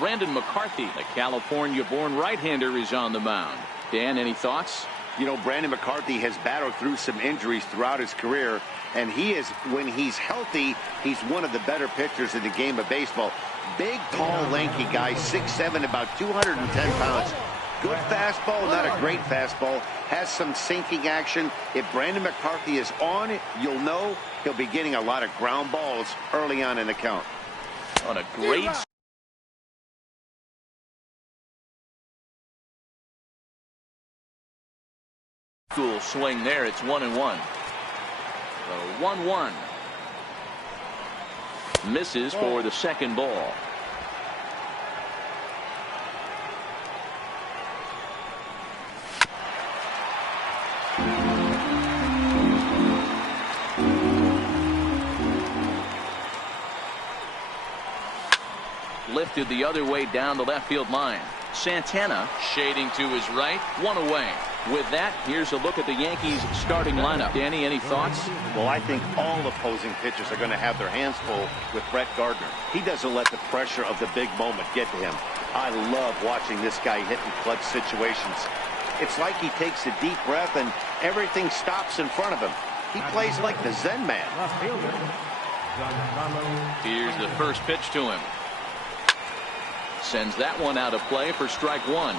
Brandon McCarthy, the California-born right-hander, is on the mound. Dan, any thoughts? You know, Brandon McCarthy has battled through some injuries throughout his career, and when he's healthy, he's one of the better pitchers in the game of baseball. Big, tall, lanky guy, 6'7", about 210 pounds. Good fastball, not a great fastball. Has some sinking action. If Brandon McCarthy is on, you'll know he'll be getting a lot of ground balls early on in the count. On a great cool swing there. It's 1-1. So 1-1. Misses for the second ball. Lifted the other way down the left field line. Santana shading to his right. One away. With that, here's a look at the Yankees starting lineup. Danny, any thoughts? Well, I think all opposing pitchers are going to have their hands full with Brett Gardner. He doesn't let the pressure of the big moment get to him. I love watching this guy hit in clutch situations. It's like he takes a deep breath and everything stops in front of him. He plays like the Zen man. Here's the first pitch to him. Sends that one out of play for strike one.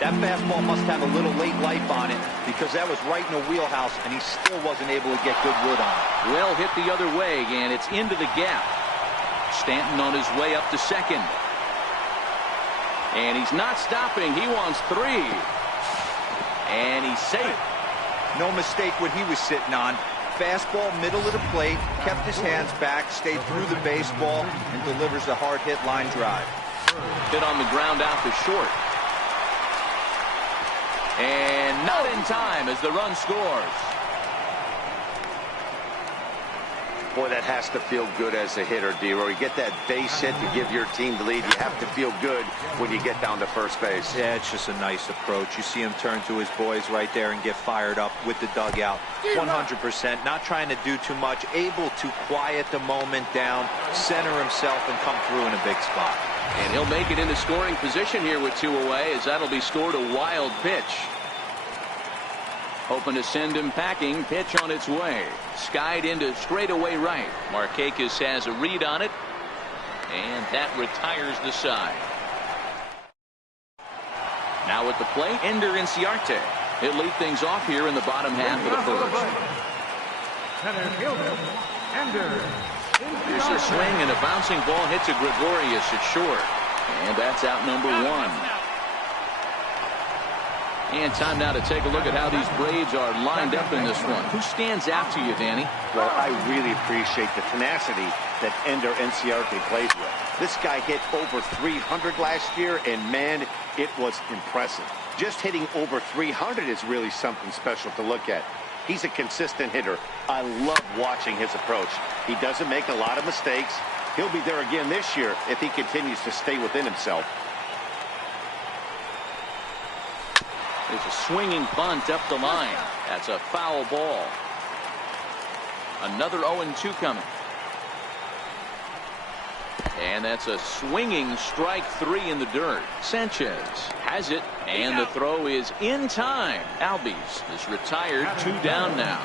That fastball must have a little late life on it because that was right in the wheelhouse and he still wasn't able to get good wood on it. Well hit the other way, and it's into the gap. Stanton on his way up to second. And he's not stopping. He wants three. And he's safe. No mistake what he was sitting on. Fastball middle of the plate, kept his hands back, stayed through the baseball, and delivers a hard hit line drive. Hit on the ground out to short. And not in time as the run scores. Boy, that has to feel good as a hitter, D-Roy. You get that base hit to give your team the lead. You have to feel good when you get down to first base. Yeah, it's just a nice approach. You see him turn to his boys right there and get fired up with the dugout. 100%, not trying to do too much, able to quiet the moment down, center himself, and come through in a big spot. And he'll make it into scoring position here with two away, as that'll be scored a wild pitch. Hoping to send him packing. Pitch on its way. Skied into straightaway right. Markakis has a read on it. And that retires the side. Now at the plate, Ender Inciarte. He'll lead things off here in the bottom half of the first. Center fielder, Ender. Here's a swing, and a bouncing ball hits a Gregorius at short. And that's out number one. And time now to take a look at how these Braves are lined up in this one. Who stands out to you, Danny? Well, I really appreciate the tenacity that Ender Inciarte plays with. This guy hit over 300 last year, and man, it was impressive. Just hitting over 300 is really something special to look at. He's a consistent hitter. I love watching his approach. He doesn't make a lot of mistakes. He'll be there again this year if he continues to stay within himself. There's a swinging bunt up the line. That's a foul ball. Another 0-2 coming. And that's a swinging strike three in the dirt. Sanchez has it, and the throw is in time. Albies is retired, 2 down now.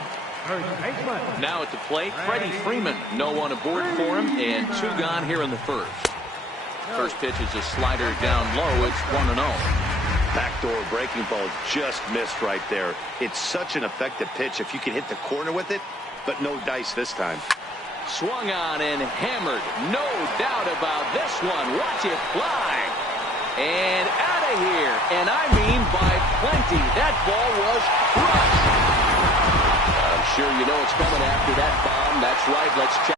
Now at the plate, Freddie Freeman. No one aboard for him, and 2 gone here in the first. First pitch is a slider down low. It's 1-0. Backdoor breaking ball just missed right there. It's such an effective pitch if you can hit the corner with it, but no dice this time. Swung on and hammered. No doubt about this one. Watch it fly. And out of here. And I mean by plenty. That ball was crushed. I'm sure you know it's coming after that bomb. That's right. Let's check.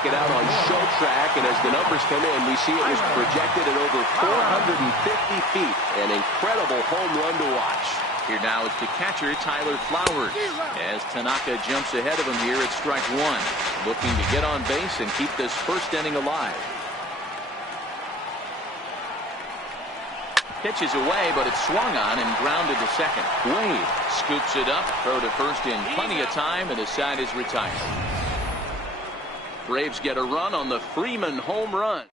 check it out on show track, and as the numbers come in, we see it was projected at over 450 feet. An incredible home run to watch. Here now is the catcher, Tyler Flowers, as Tanaka jumps ahead of him here at strike one, looking to get on base and keep this first inning alive. Pitches away, but it's swung on and grounded to second. Wade scoops it up, throw to first in plenty of time, and his side is retired. Braves get a run on the Freeman home run.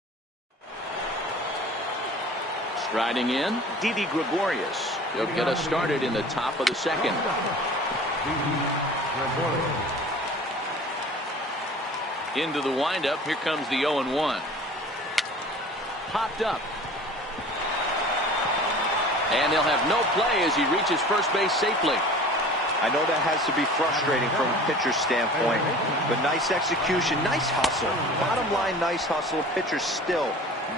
Striding in, Didi Gregorius. He'll get us started in the top of the second. Into the windup, here comes the 0-1. Popped up. And they'll have no play as he reaches first base safely. I know that has to be frustrating from a pitcher's standpoint, but nice execution, nice hustle. Bottom line, nice hustle. Pitcher's still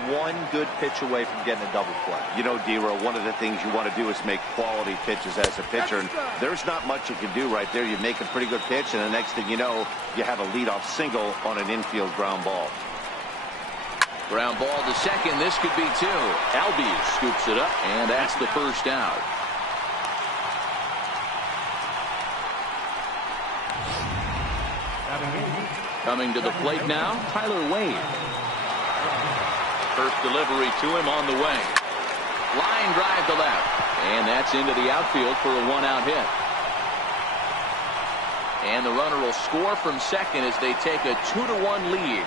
one good pitch away from getting a double play. You know, D-Row, one of the things you want to do is make quality pitches as a pitcher, and there's not much you can do right there. You make a pretty good pitch, and the next thing you know, you have a leadoff single on an infield ground ball. Ground ball to second. This could be two. Albies scoops it up, and that's the first out. Coming to the plate now, Tyler Wade. First delivery to him on the way. Line drive to left, and that's into the outfield for a one-out hit. And the runner will score from second as they take a 2-1 lead.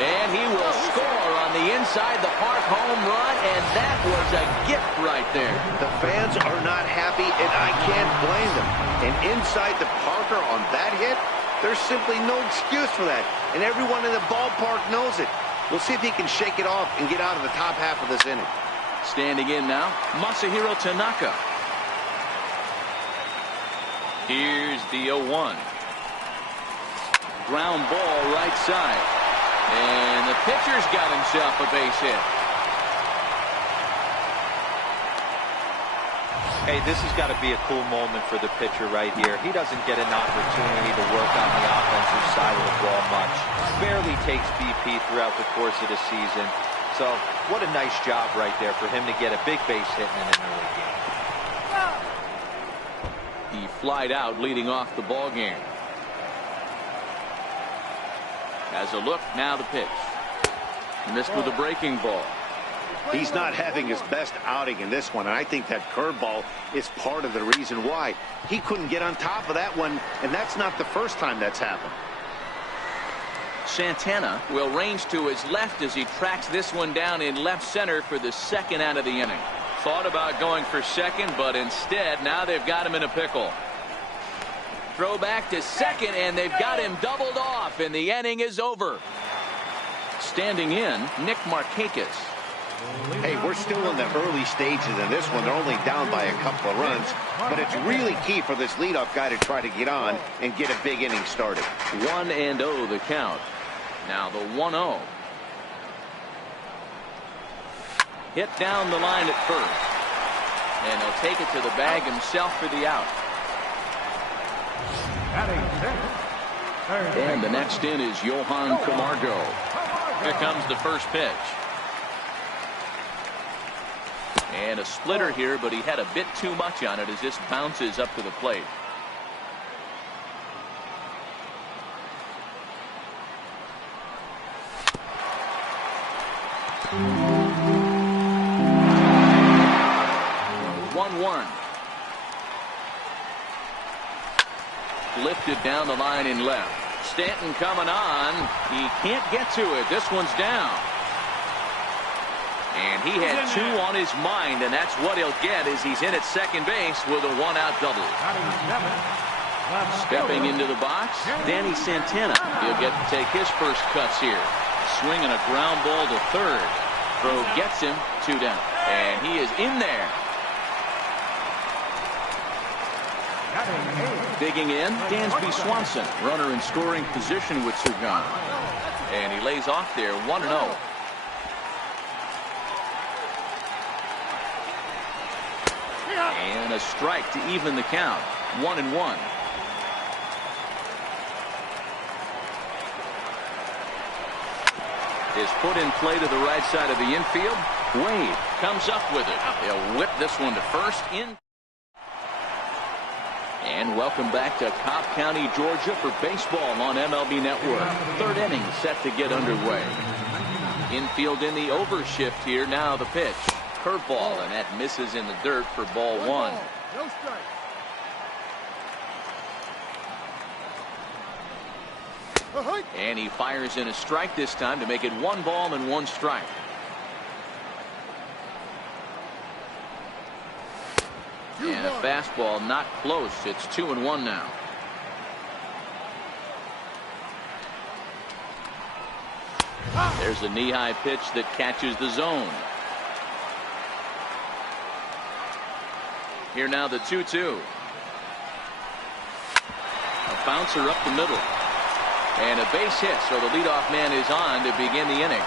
And he will score on the inside the park home run, and that was a gift right there. The fans are not happy, and I can't blame them. And inside the Parker on that hit, there's simply no excuse for that. And everyone in the ballpark knows it. We'll see if he can shake it off and get out of the top half of this inning. Standing in now, Masahiro Tanaka. Here's the 0-1. Ground ball right side. And the pitcher's got himself a base hit. Hey, this has got to be a cool moment for the pitcher right here. He doesn't get an opportunity to work on the offensive side of the ball much. Barely takes BP throughout the course of the season. So, what a nice job right there for him to get a big base hit in an early game. He flied out leading off the ball game. Has a look, now the pitch. Missed with a breaking ball. He's not having his best outing in this one, and I think that curveball is part of the reason why. He couldn't get on top of that one, and that's not the first time that's happened. Santana will range to his left as he tracks this one down in left center for the second out of the inning. Thought about going for second, but instead now they've got him in a pickle. Throw back to second, and they've got him doubled off, and the inning is over. Standing in, Nick Markakis. Hey, we're still in the early stages in this one. They're only down by a couple of runs, but it's really key for this leadoff guy to try to get on and get a big inning started. 1-0 the count. Now the 1-0. Hit down the line at first, and he'll take it to the bag himself for the out. And the next in is Johan Camargo. Here comes the first pitch. And a splitter here, but he had a bit too much on it as this bounces up to the plate. Lifted down the line in left. Stanton coming on. He can't get to it. This one's down. And he had two on his mind, and that's what he'll get as he's in at second base with a one-out double. Stepping into the box, Danny Santana. He'll get to take his first cuts here. Swinging a ground ball to third. Throw gets him, 2 down. And he is in there. Digging in, Dansby Swanson, runner in scoring position with 2 gone. And he lays off there, 1-0. And a strike to even the count, 1-1. is put in play to the right side of the infield. Wade comes up with it. He'll whip this one to first. And welcome back to Cobb County, Georgia for baseball on MLB Network. Third inning set to get underway. Infield in the overshift here. Now the pitch. Curveball, and that misses in the dirt for ball one. No strike. And he fires in a strike this time to make it 1 ball and 1 strike. And a fastball not close. It's 2-1 now. There's a knee-high pitch that catches the zone. Here now the 2-2. A bouncer up the middle. And a base hit, so the leadoff man is on to begin the inning.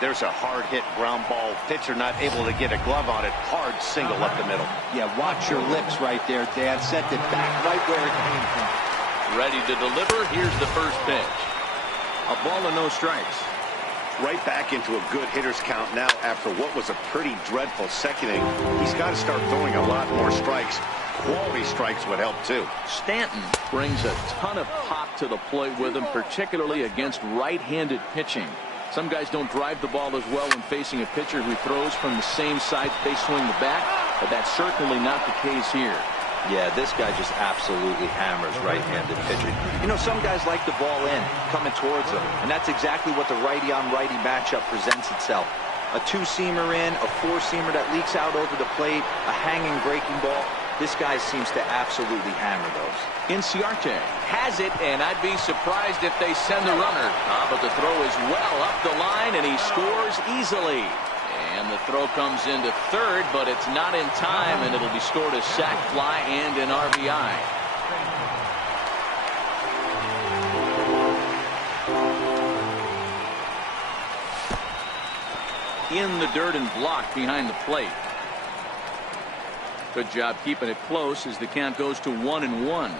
There's a hard hit ground ball. Pitcher not able to get a glove on it. Hard single up the middle. Yeah, watch your lips right there, Dad. Sent it back right where it came from. Ready to deliver. Here's the first pitch. A ball and no strikes. Right back into a good hitter's count now after what was a pretty dreadful second inning. He's got to start throwing a lot more strikes. Quality strikes would help too. Stanton brings a ton of pop to the plate with him, particularly against right-handed pitching. Some guys don't drive the ball as well when facing a pitcher who throws from the same side they swing the bat, but that's certainly not the case here. Yeah, this guy just absolutely hammers right-handed pitching. You know, some guys like the ball in, coming towards them, and that's exactly what the righty-on-righty matchup presents itself. A two-seamer in, a four-seamer that leaks out over the plate, a hanging breaking ball. This guy seems to absolutely hammer those. Inciarte Has it, and I'd be surprised if they send the runner. But the throw is well up the line, and he scores easily. And the throw comes into third, but it's not in time, and it'll be scored a sac fly and an RBI. In the dirt and blocked behind the plate. Good job keeping it close as the count goes to 1-1.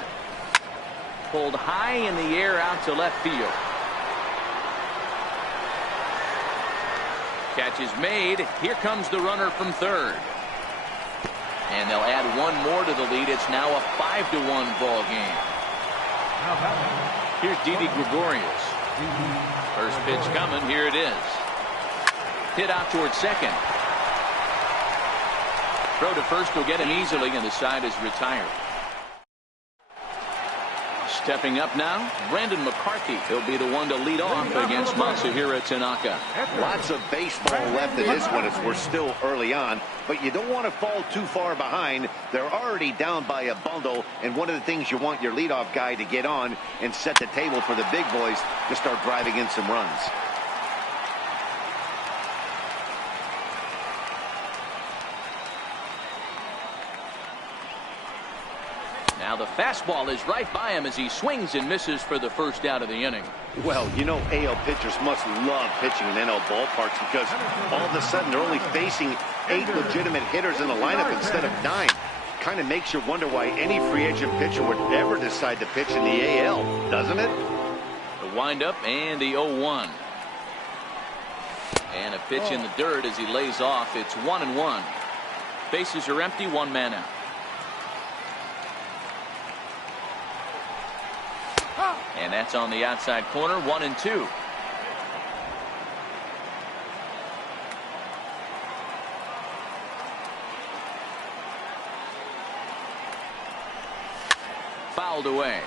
Pulled high in the air out to left field. Catch is made. Here comes the runner from third. And they'll add one more to the lead. It's now a 5-1 ball game. Here's Didi Gregorius. First pitch coming. Here it is. Hit out towards second. Throw to first will get him easily, and the side is retired. Stepping up now, Brandon McCarthy. He'll be the one to lead off against Matsuhiro Tanaka. Lots of baseball left in this one as we're still early on, but you don't want to fall too far behind. They're already down by a bundle, and one of the things you want your leadoff guy to get on and set the table for the big boys to start driving in some runs. Now the fastball is right by him as he swings and misses for the first out of the inning. Well, you know, AL pitchers must love pitching in NL ballparks because all of a sudden they're only facing 8 legitimate hitters in the lineup instead of 9. Kind of makes you wonder why any free agent pitcher would ever decide to pitch in the AL, doesn't it? The windup and the 0-1. And a pitch in the dirt as he lays off. It's 1-1. Bases are empty, one man out. And that's on the outside corner, 1-2. Fouled away.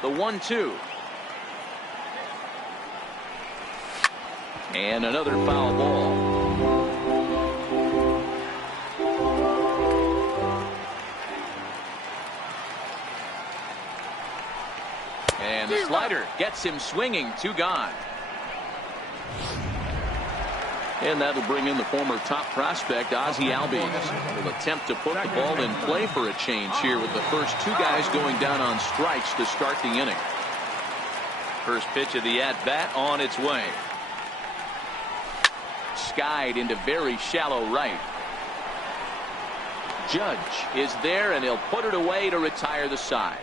The 1-2. And another foul ball. And the slider gets him swinging. 2 gone. And that'll bring in the former top prospect, Ozzie Albies. Will attempt to put the ball in play for a change here with the first 2 guys going down on strikes to start the inning. First pitch of the at-bat on its way. Skied into very shallow right. Judge is there, and he'll put it away to retire the side.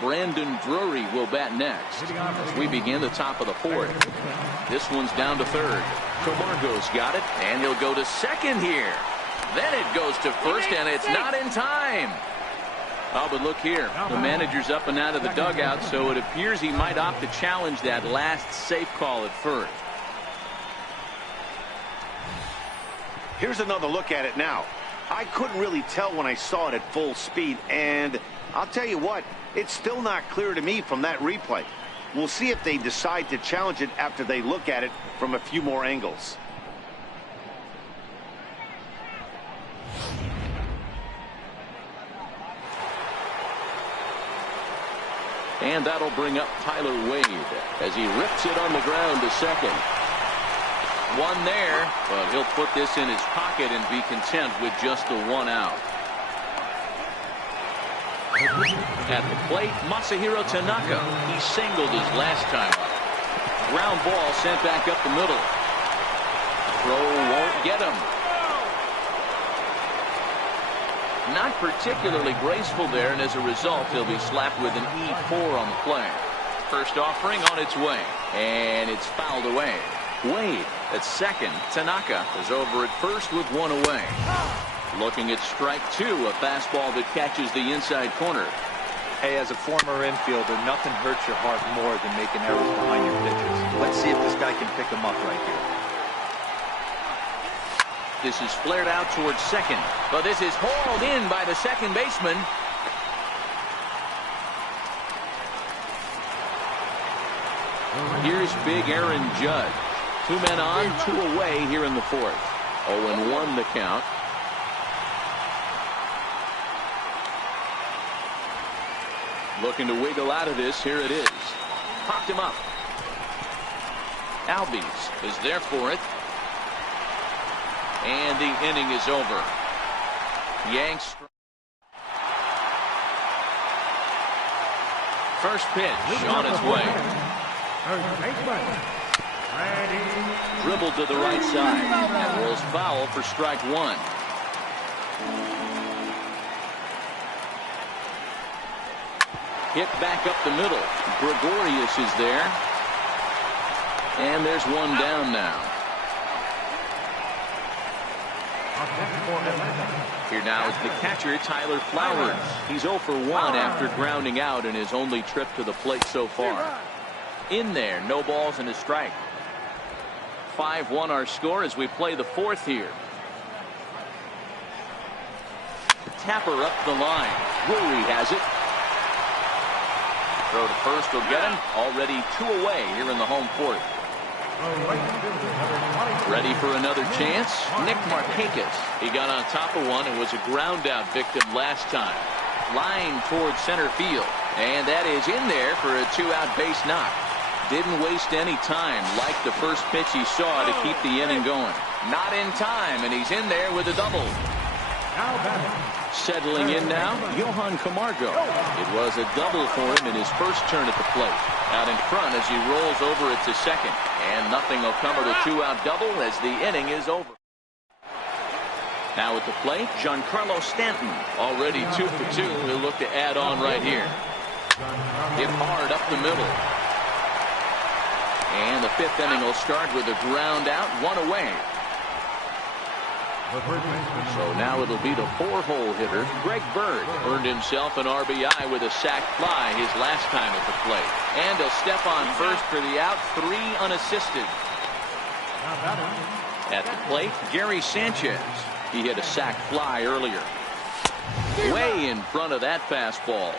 Brandon Drury will bat next as we begin the top of the fourth. This one's down to third. Camargo's got it, and he'll go to second here. Then it goes to first, and it's not in time. Oh, but look here. The manager's up and out of the dugout, so it appears he might opt to challenge that last safe call at first. Here's another look at it now. I couldn't really tell when I saw it at full speed, and I'll tell you what, it's still not clear to me from that replay. We'll see if they decide to challenge it after they look at it from a few more angles. And that'll bring up Tyler Wade as he rips it on the ground to second. One there, but he'll put this in his pocket and be content with just the one out. At the plate, Masahiro Tanaka. He singled his last time up. Ground ball sent back up the middle. Throw won't get him. Not particularly graceful there, and as a result, he'll be slapped with an E4 on the play. First offering on its way, and it's fouled away. Wade at second. Tanaka is over at first with one away. Looking at strike two, a fastball that catches the inside corner. Hey, as a former infielder, nothing hurts your heart more than making errors behind your pitches. Let's see if this guy can pick him up right here. This is flared out towards second, but this is hauled in by the second baseman. Here's big Aaron Judge. 2 men on, 2 away here in the fourth. 0-1 the count. Looking to wiggle out of this. Here it is. Popped him up. Albies is there for it. And the inning is over. Yanks. First pitch on its way. Dribbled to the right side. And rolls foul for strike one. Hit back up the middle. Gregorius is there. And there's one down now. Here now is the catcher, Tyler Flowers. He's 0 for 1 after grounding out in his only trip to the plate so far. In there, no balls and a strike. 5-1 our score as we play the fourth here. Tapper up the line. Drury has it. Throw to first will get him. Already 2 away here in the home fourth. Ready for another chance. Nick Markakis. He got on top of one and was a ground out victim last time. Line towards center field. And that is in there for a 2-out base knock. Didn't waste any time like the first pitch he saw to keep the inning going. Not in time, and he's in there with a double. Settling in now, Johan Camargo. It was a double for him in his first turn at the plate. Out in front as he rolls over it to second. And nothing will come of the 2-out double as the inning is over. Now at the plate, Giancarlo Stanton. Already 2 for 2. He'll look to add on right here. Hit hard up the middle. And the 5th inning will start with a ground out, 1 away. So now it'll be the 4-hole hitter, Greg Bird. Earned himself an RBI with a sac fly his last time at the plate. And he'll step on first for the out, 3 unassisted. At the plate, Gary Sanchez. He hit a sac fly earlier. Way in front of that fastball.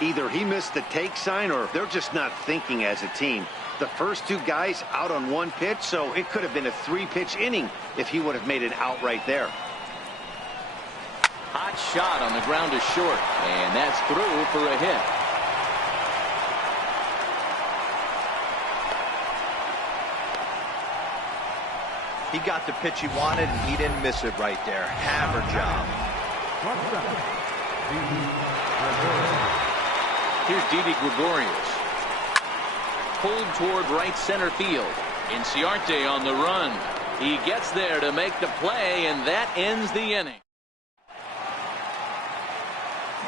Either he missed the take sign or they're just not thinking as a team. The first 2 guys out on 1 pitch, so it could have been a 3-pitch inning if he would have made it out right there. Hot shot on the ground to short, and that's through for a hit. He got the pitch he wanted, and he didn't miss it right there. Hammer job. Here's Didi Gregorius. Pulled toward right center field. Inciarte on the run. He gets there to make the play, and that ends the inning.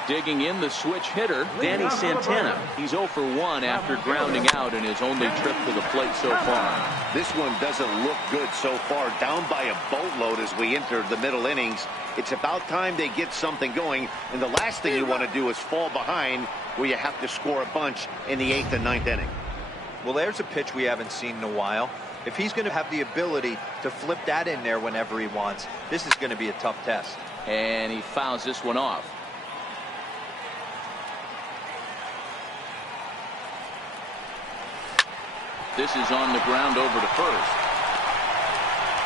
Digging in, the switch hitter, Danny Santana. He's 0 for 1 after grounding out in his only trip to the plate so far. This one doesn't look good so far. Down by a boatload as we enter the middle innings. It's about time they get something going, and the last thing you want to do is fall behind where you have to score a bunch in the 8th and 9th inning. Well, there's a pitch we haven't seen in a while. If he's going to have the ability to flip that in there whenever he wants, this is going to be a tough test. And he fouls this one off. This is on the ground over to first.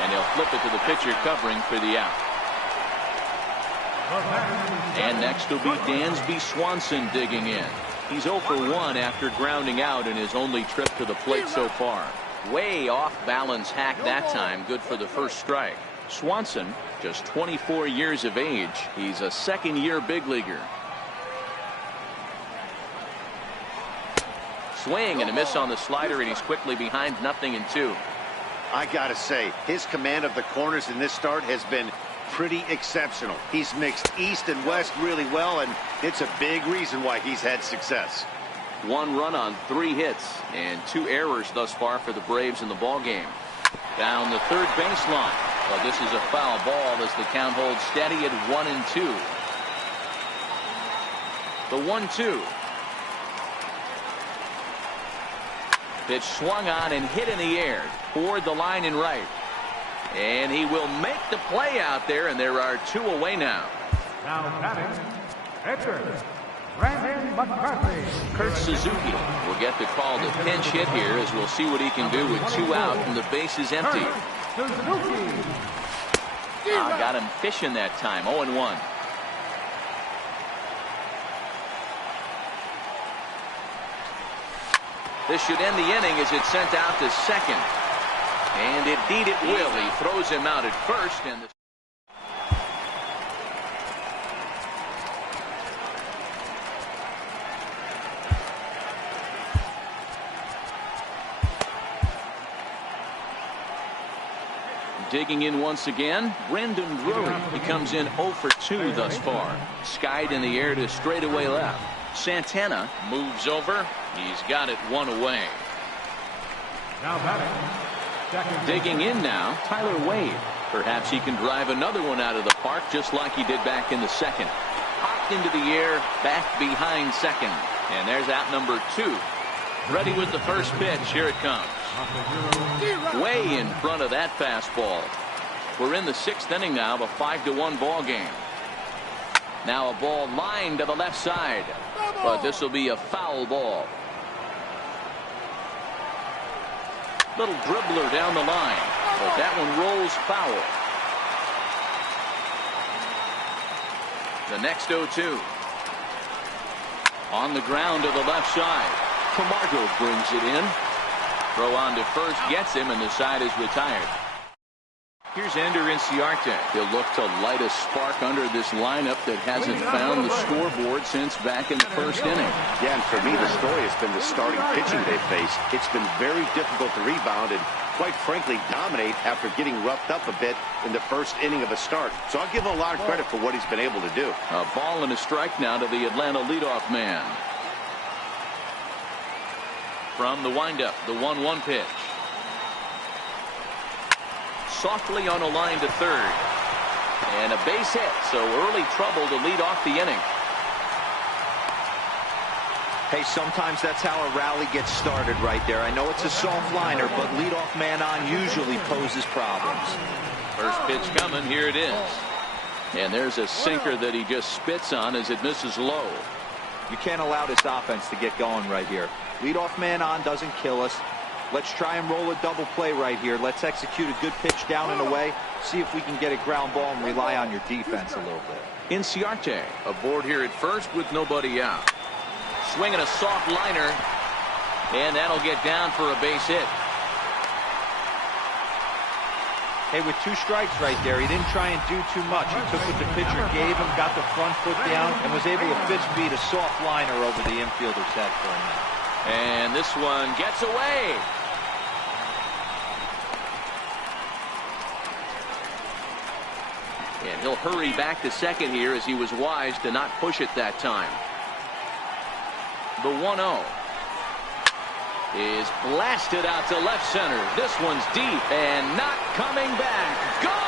And he'll flip it to the pitcher covering for the out. And next will be Dansby Swanson digging in. He's 0 for 1 after grounding out in his only trip to the plate so far. Way off balance hack that time. Good for the first strike. Swanson, just 24 years of age. He's a second-year big leaguer. Swing and a miss on the slider, and he's quickly behind 0-2. I gotta say, his command of the corners in this start has been pretty exceptional. He's mixed east and west really well, and it's a big reason why he's had success. 1 run on 3 hits and 2 errors thus far for the Braves in the ball game. Down the third baseline, but this is a foul ball as the count holds steady at 1-2. The 1-2. Pitch swung on and hit in the air toward the line and right. And he will make the play out there, and there are 2 away now. Now batting, Edgar Brandon McCarthy. Kurt Suzuki will get the call to pinch hit here, as we'll see what he can do with 2 out and the base is empty. Got him fishing that time. 0-1. This should end the inning as it's sent out to second. And indeed it will. He throws him out at first. And digging in once again, Brandon Drury. He comes in 0 for 2 thus far. Skied in the air to straightaway left. Santana moves over. He's got it 1 away. Now batting, digging in now, Tyler Wade. Perhaps he can drive another one out of the park just like he did back in the second. Popped into the air, back behind second. And there's out number 2. Ready with the first pitch. Here it comes. Way in front of that fastball. We're in the 6th inning now of a 5-1 ball game. Now a ball lined to the left side. But this will be a foul ball. Little dribbler down the line. But that one rolls foul. The next 0-2. On the ground to the left side. Camargo brings it in. Throw on to first, gets him, and the side is retired. Here's Ender Inciarte. He'll look to light a spark under this lineup that hasn't found the scoreboard since back in the first inning. Yeah, and for me, the story has been the starting pitching they've faced. It's been very difficult to rebound and, quite frankly, dominate after getting roughed up a bit in the first inning of a start. So I'll give him a lot of credit for what he's been able to do. A ball and a strike now to the Atlanta leadoff man. From the windup, the 1-1 pitch. Softly on a line to third. And a base hit, so early trouble to lead off the inning. Hey, sometimes that's how a rally gets started right there. I know it's a soft liner, but leadoff man on usually poses problems. First pitch coming, here it is. And there's a sinker that he just spits on as it misses low. You can't allow this offense to get going right here. Leadoff man on doesn't kill us. Let's try and roll a double play right here. Let's execute a good pitch down and away. See if we can get a ground ball and rely on your defense a little bit. Inciarte aboard here at first with nobody out. Swinging a soft liner. And that'll get down for a base hit. Hey, with 2 strikes right there, he didn't try and do too much. He took what the pitcher gave him, got the front foot down, and was able to fist beat a soft liner over the infielder's head for a minute. And this one gets away. And he'll hurry back to second here as he was wise to not push it that time. The 1-0 is blasted out to left center. This one's deep and not coming back. Gone!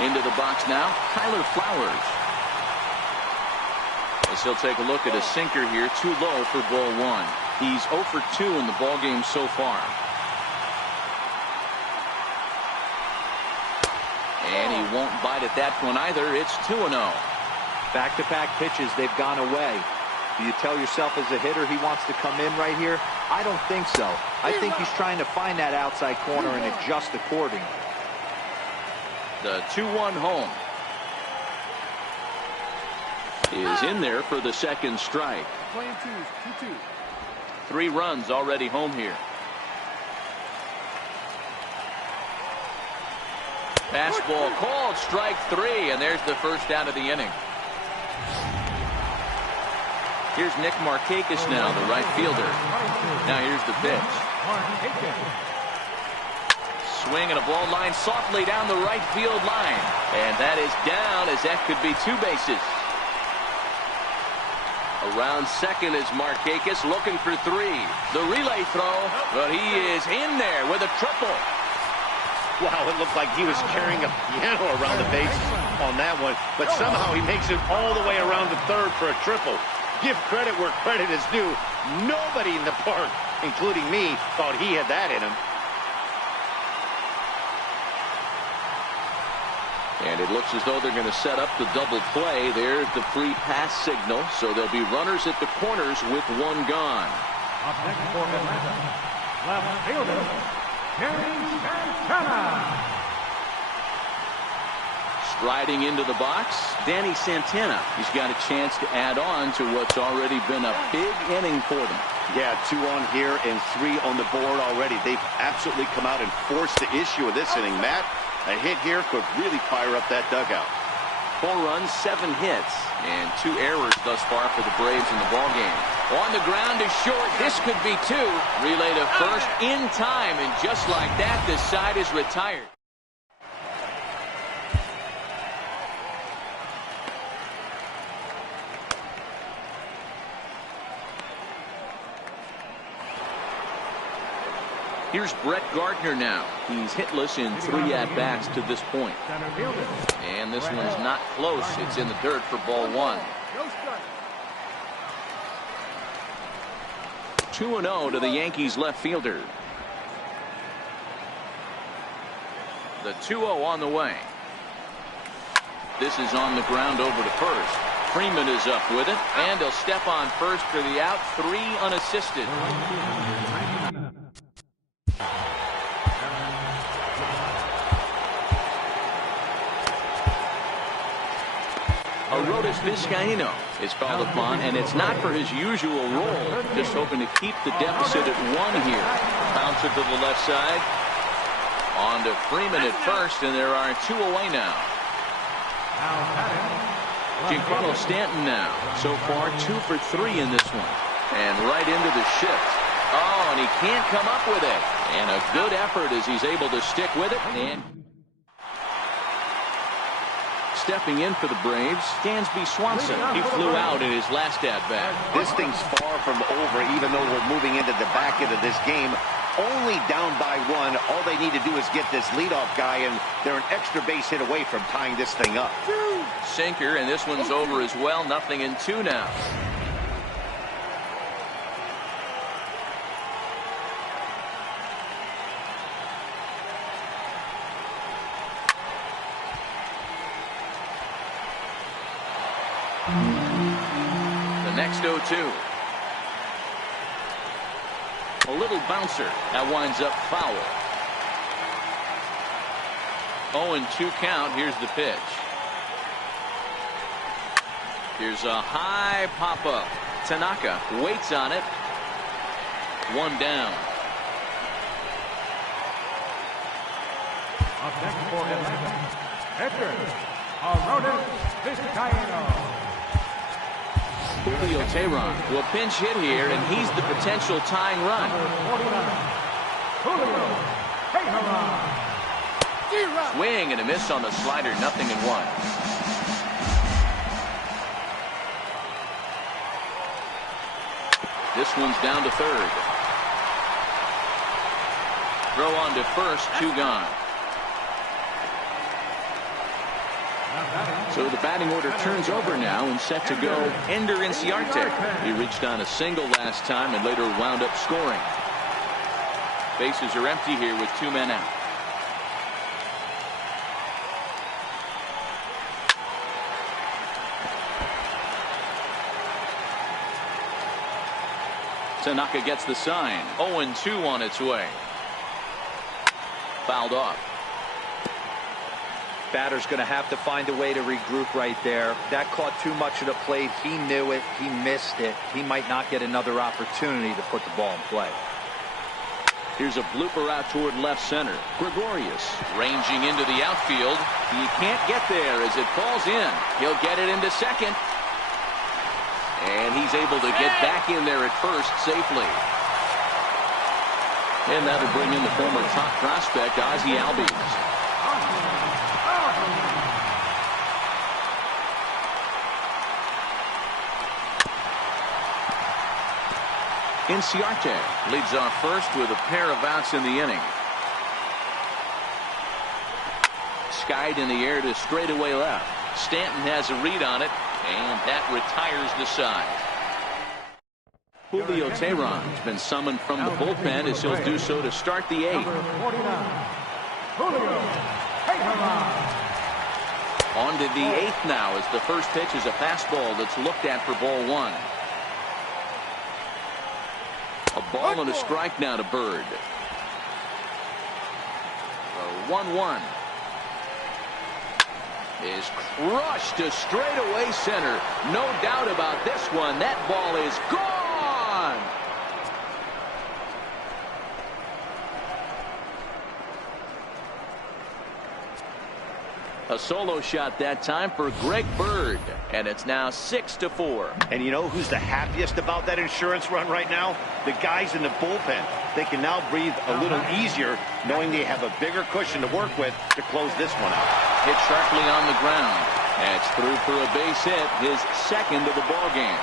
Into the box now, Tyler Flowers. As he'll take a look at a sinker here, too low for ball one. He's 0 for 2 in the ball game so far. And he won't bite at that one either. It's 2-0. Back-to-back pitches, they've gone away. Do you tell yourself as a hitter he wants to come in right here? I don't think so. I think he's trying to find that outside corner and adjust accordingly. The 2-1 home is in there for the second strike. 2-2. 3 runs already home here. Fastball called, strike 3, and there's the first out of the inning. Here's Nick Markakis now, the right fielder. Now here's the pitch. Swing and a ball line softly down the right field line. And that is down, as that could be 2 bases. Around second is Markakis looking for 3. The relay throw, but he is in there with a triple. Wow, it looked like he was carrying a piano around the base on that one, but somehow he makes it all the way around the third for a triple. Give credit where credit is due. Nobody in the park, including me, thought he had that in him. And it looks as though they're going to set up the double play. There's the free pass signal. So there'll be runners at the corners with 1 gone. Up next for Atlanta, left fielder, Terry Santana. Striding into the box, Danny Santana. He's got a chance to add on to what's already been a big inning for them. Yeah, 2 on here and 3 on the board already. They've absolutely come out and forced the issue of this inning, Matt. A hit here could really fire up that dugout. 4 runs, 7 hits, and 2 errors thus far for the Braves in the ballgame. On the ground is short. This could be 2. Relay to first in time, and just like that, the side is retired. Here's Brett Gardner now. He's hitless in 3 at-bats to this point. And this one's not close. It's in the dirt for ball 1. 2-0 to the Yankees left fielder. The 2-0 on the way. This is on the ground over to first. Freeman is up with it, and he'll step on first for the out. 3 unassisted. Arodys Vizcaíno is called upon, and it's not for his usual role, just hoping to keep the deficit at 1 here. Bounce it to the left side. On to Freeman at first, and there are 2 away now. Giancarlo Stanton now. So far, 2 for 3 in this one. And right into the shift. Oh, and he can't come up with it. And a good effort as he's able to stick with it. And stepping in for the Braves, Dansby Swanson. He flew out in his last at-bat. This thing's far from over, even though we're moving into the back end of this game. Only down by 1. All they need to do is get this leadoff guy, and they're an extra base hit away from tying this thing up. Sinker, and this one's over as well. 0-2 now. The next 0-2. A little bouncer. That winds up foul. 0-2 count. Here's the pitch. Here's a high pop-up. Tanaka waits on it. 1 down. Up next for Atlanta, Hector Aroldis Vizcaíno. Julio Teheran will pinch hit here, and he's the potential tying run. Number 49, Julio Teheran. Swing and a miss on the slider, 0-1. This one's down to third. Throw on to first, 2 gone. So the batting order turns over now and set to go Ender Inciarte. He reached on a single last time and later wound up scoring. Bases are empty here with 2 men out. Tanaka gets the sign. 0-2 on its way. Fouled off. Batter's going to have to find a way to regroup right there. That caught too much of the plate. He knew it. He missed it. He might not get another opportunity to put the ball in play. Here's a blooper out toward left center. Gregorius ranging into the outfield. He can't get there as it falls in. He'll get it into second. And he's able to get back in there at first safely. And that'll bring in the former top prospect, Ozzie Albies. Inciarte leads off first with a pair of outs in the inning. Skied in the air to straightaway left. Stanton has a read on it, and that retires the side. Julio Teheran has been summoned from the bullpen as he'll do so to start the 8th. Number 49, Julio Teheran. On to the 8th now as the first pitch is a fastball that's looked at for ball 1. A ball and a strike now to Bird. 1-1 is crushed to straightaway center. No doubt about this one. That ball is gone. A solo shot that time for Greg Bird, and it's now 6-4. And you know who's the happiest about that insurance run right now? The guys in the bullpen. They can now breathe a little easier knowing they have a bigger cushion to work with to close this one out. Hit sharply on the ground. That's through for a base hit, his second of the ball game.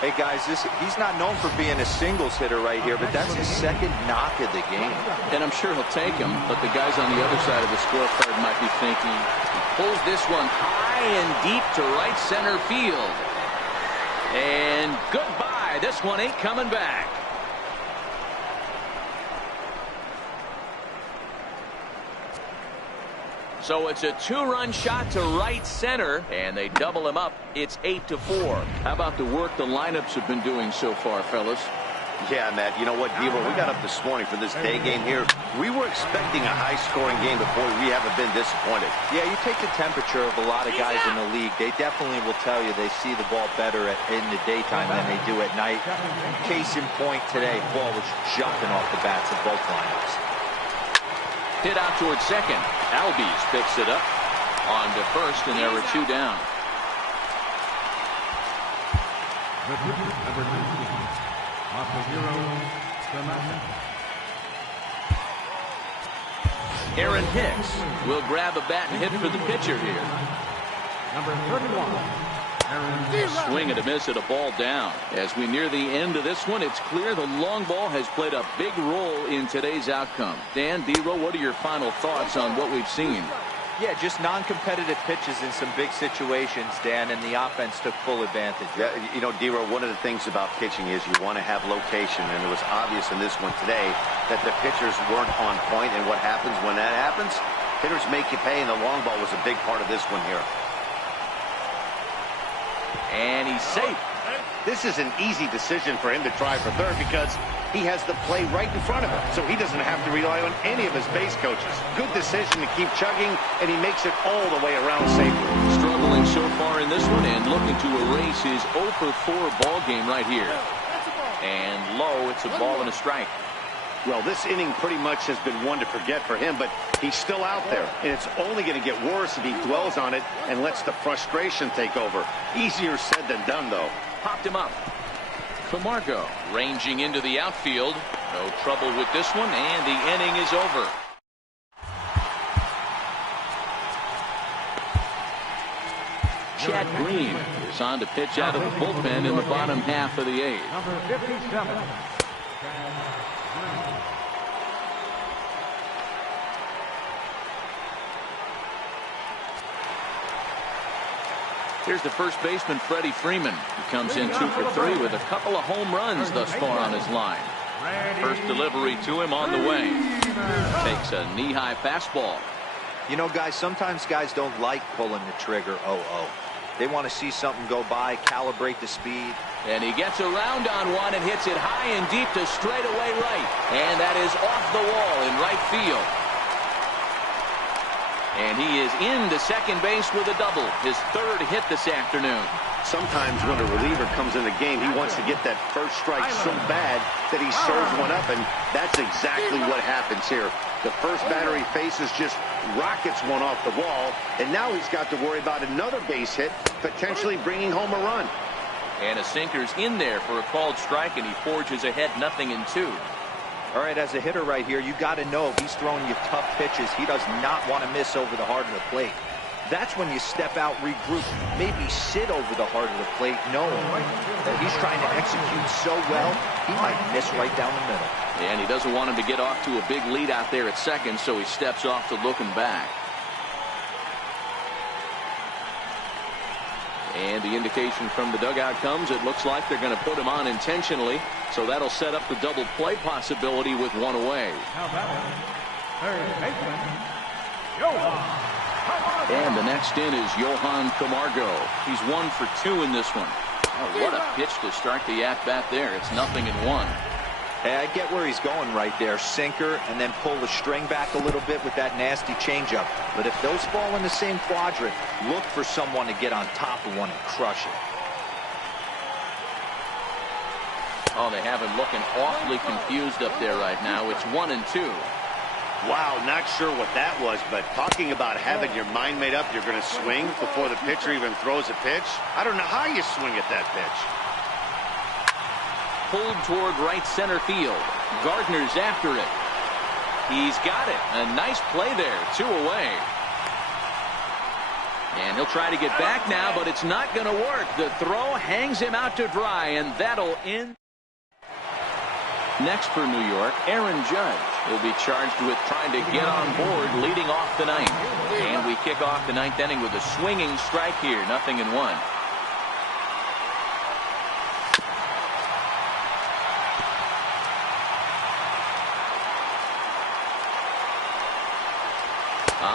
Hey guys, he's not known for being a singles hitter right here, but that's his second knock of the game. And I'm sure he'll take him, but the guys on the other side of the scorecard might be thinking, he pulls this one high and deep to right center field. And goodbye. This one ain't coming back. So it's a 2-run shot to right center, and they double him up. It's 8-4. How about the work the lineups have been doing so far, fellas? Yeah, Matt, you know what, Devo, we got up this morning for this day game here. We were expecting a high-scoring game, but boy, we haven't been disappointed. Yeah, you take the temperature of a lot of guys in the league. They definitely will tell you they see the ball better in the daytime than they do at night. Case in point today, ball was jumping off the bats of both lineups. Hit out towards second. Albies picks it up. On to first, and there are 2 down. Number 19, Masahiro Samata. Aaron Hicks will grab a bat and hit for the pitcher here. Number 31, Swing and a miss at a ball down. As we near the end of this one, it's clear the long ball has played a big role in today's outcome. Dan, D-Row, what are your final thoughts on what we've seen? Yeah, just non-competitive pitches in some big situations, Dan, and the offense took full advantage. Yeah, you know, D-Row, one of the things about pitching is you want to have location, and it was obvious in this one today that the pitchers weren't on point, and what happens when that happens? Hitters make you pay, and the long ball was a big part of this one here. And he's safe. This is an easy decision for him to try for third because he has the play right in front of him, so he doesn't have to rely on any of his base coaches. Good decision to keep chugging, and he makes it all the way around safely. Struggling so far in this one and looking to erase his 0-for-4 ball game right here. And low, it's a ball and a strike. Well, this inning pretty much has been one to forget for him, but he's still out there, and it's only going to get worse if he dwells on it and lets the frustration take over. Easier said than done, though. Popped him up. Camargo ranging into the outfield. No trouble with this one, and the inning is over. Chad Green is on to pitch out of the bullpen in the bottom half of the eighth. Number 57. Here's the first baseman, Freddie Freeman, who comes in 2 for 3 with a couple of home runs thus far on his line. First delivery to him on the way. Takes a knee-high fastball. You know, guys, sometimes guys don't like pulling the trigger 0-0. They want to see something go by, calibrate the speed. And he gets around on one and hits it high and deep to straightaway right. And that is off the wall in right field. And he is into second base with a double, his third hit this afternoon. Sometimes when a reliever comes in the game, he wants to get that first strike so bad that he serves one up, and that's exactly what happens here. The first batter he faces just rockets one off the wall, and now he's got to worry about another base hit, potentially bringing home a run. And a sinker's in there for a called strike, and he forges ahead 0-2. All right, as a hitter right here, you got to know if he's throwing you tough pitches, he does not want to miss over the heart of the plate. That's when you step out, regroup, maybe sit over the heart of the plate, knowing that he's trying to execute so well, he might miss right down the middle. And he doesn't want him to get off to a big lead out there at second, so he steps off to looking back. And the indication from the dugout comes, it looks like they're going to put him on intentionally, so that'll set up the double play possibility with one away. Now batting, third baseman, Johan. And the next in is Johan Camargo. He's 1 for 2 in this one. Oh, what a pitch to start the at-bat there. It's 0-1. Hey, I get where he's going right there. Sinker, and then pull the string back a little bit with that nasty changeup. But if those fall in the same quadrant, look for someone to get on top of one and crush it. Oh, they have him looking awfully confused up there right now. It's 1-2. Wow, not sure what that was, but talking about having your mind made up you're going to swing before the pitcher even throws a pitch. I don't know how you swing at that pitch. Pulled toward right center field. Gardner's after it. He's got it. A nice play there. 2 away. And he'll try to get back now, but it's not going to work. The throw hangs him out to dry, and that'll end. Next for New York, Aaron Judge will be charged with trying to get on board leading off the ninth. And we kick off the ninth inning with a swinging strike here, 0-1.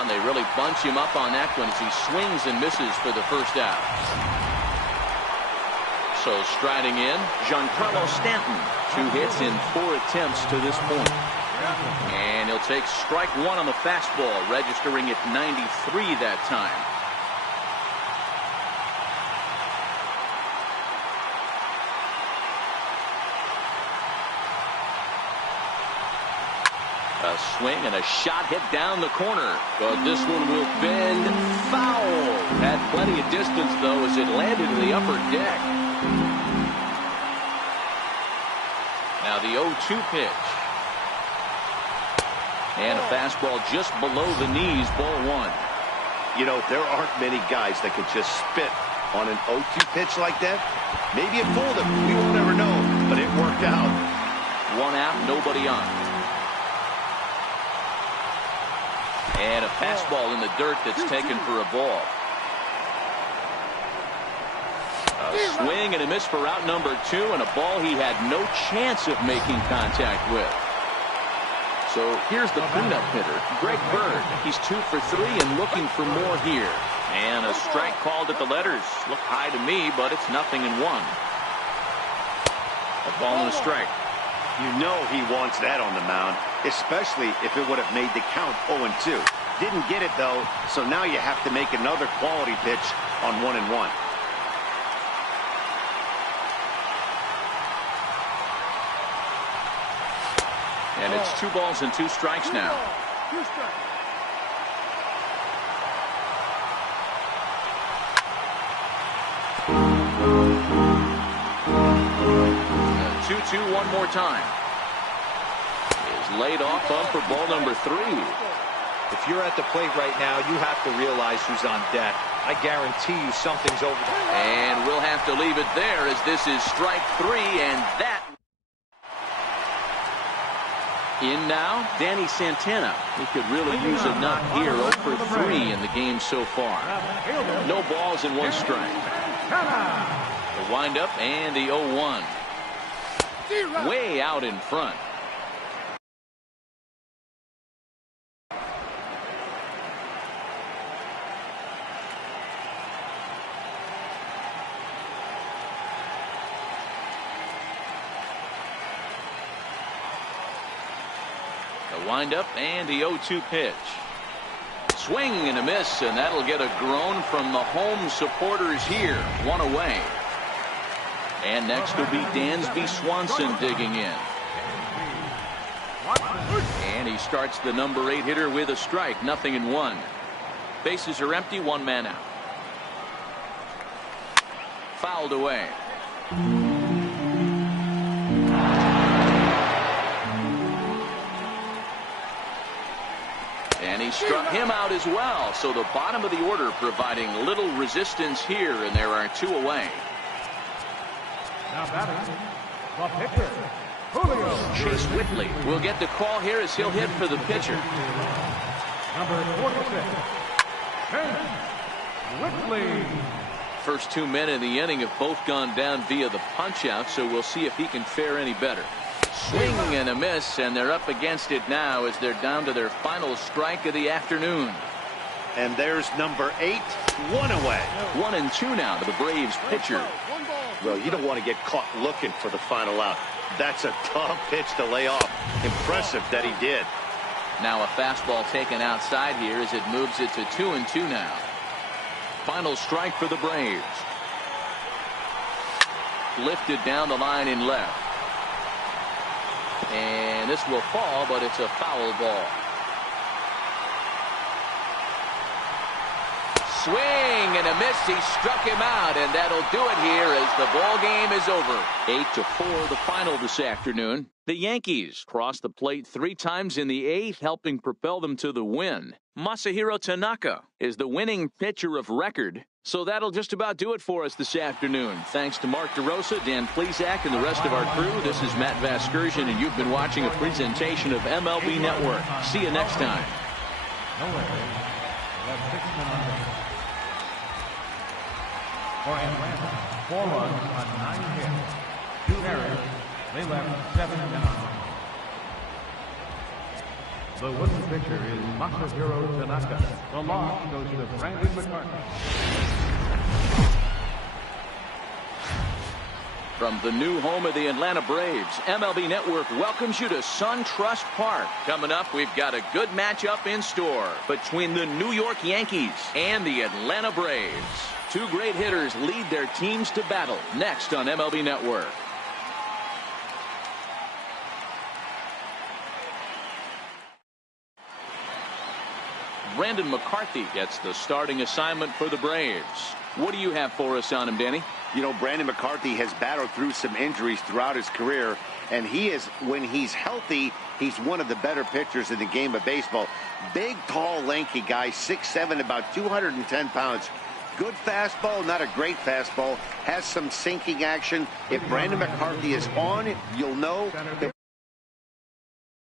They really bunch him up on that one as he swings and misses for the first out. So striding in, Giancarlo Stanton. 2 hits in 4 attempts to this point. And he'll take strike 1 on the fastball, registering at 93 that time. A swing and a shot hit down the corner. But this one will bend foul. Had plenty of distance, though, as it landed in the upper deck. Now the 0-2 pitch. And a fastball just below the knees, ball 1. You know, there aren't many guys that could just spit on an 0-2 pitch like that. Maybe it fooled him. We won't ever know, but it worked out. 1 out, nobody on. And a fastball in the dirt that's taken for a ball. A swing and a miss for out number 2, and a ball he had no chance of making contact with. So here's the cleanup hitter, Greg Bird. He's 2 for 3 and looking for more here. And a strike called at the letters. Looked high to me, but it's 0-1. A ball and a strike. You know he wants that on the mound, especially if it would have made the count 0-2. Didn't get it, though, so now you have to make another quality pitch on 1-1. And it's 2 balls and 2 strikes now. 2 strikes. 2-2 one more time. Is laid off up for ball number 3. If you're at the plate right now, you have to realize who's on deck. I guarantee you something's over there. And we'll have to leave it there as this is strike 3, and that. In now, Danny Santana. He could really use a knock here. 0 for 3 in the game so far. No balls and 1 strike. The windup and the 0-1. Way out in front. The windup and the 0-2 pitch. Swing and a miss, and that'll get a groan from the home supporters here. 1 away. And next will be Dansby Swanson digging in. And he starts the number 8 hitter with a strike. 0-1. Bases are empty. 1 man out. Fouled away. And he struck him out as well. So the bottom of the order providing little resistance here, and there are 2 away. Now batting, the pitcher, Julio. Chase Whitley will get the call here as he'll hit for the pitcher. Number 46, Chase Whitley. First 2 men in the inning have both gone down via the punch-out, so we'll see if he can fare any better. Swing and a miss, and they're up against it now as they're down to their final strike of the afternoon. And there's number 8, 1 away. 1-2 now to the Braves pitcher. Well, you don't want to get caught looking for the final out. That's a tough pitch to lay off. Impressive that he did. Now a fastball taken outside here as it moves it to 2-2 now. Final strike for the Braves. Lifted down the line in left. And this will fall, but it's a foul ball. Swing and a miss. He struck him out, and that'll do it here as the ball game is over. 8-4 the final this afternoon. The Yankees crossed the plate 3 times in the 8th, helping propel them to the win. Masahiro Tanaka is the winning pitcher of record. So that'll just about do it for us this afternoon. Thanks to Mark DeRosa, Dan Plesac, and the rest of our crew. This is Matt Vasgersian, and you've been watching a presentation of MLB Network. See you next time. For Atlanta, 4 runs on 9 hits, 2 errors. They left 7 down. The wooden pitcher is Masahiro Tanaka. The loss goes to Brandon McCarthy. From the new home of the Atlanta Braves, MLB Network welcomes you to SunTrust Park. Coming up, we've got a good matchup in store between the New York Yankees and the Atlanta Braves. 2 great hitters lead their teams to battle next on MLB Network. Brandon McCarthy gets the starting assignment for the Braves. What do you have for us on him, Danny? You know, Brandon McCarthy has battled through some injuries throughout his career, and he is, when he's healthy, he's one of the better pitchers in the game of baseball. Big, tall, lanky guy, 6'7", about 210 pounds. Good fastball, not a great fastball. Has some sinking action. If Brandon McCarthy is on, you'll know